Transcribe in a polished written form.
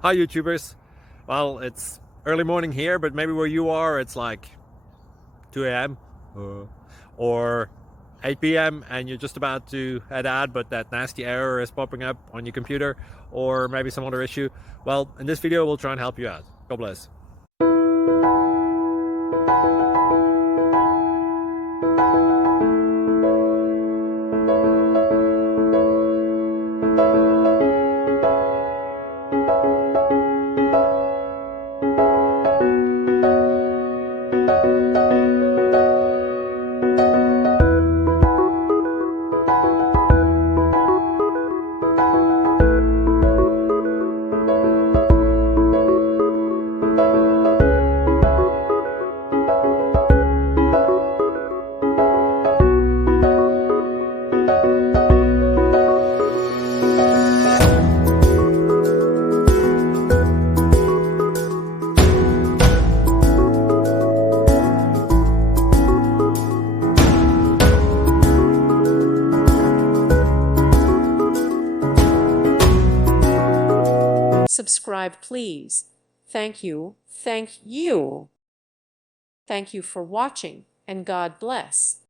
Hi YouTubers. Well, it's early morning here, but maybe where you are it's like 2 a.m. or 8 p.m. and you're just about to head out, but that nasty error is popping up on your computer, or maybe some other issue. Well, in this video we'll try and help you out. God bless. Subscribe, please. Thank you. Thank you. Thank you for watching, and God bless.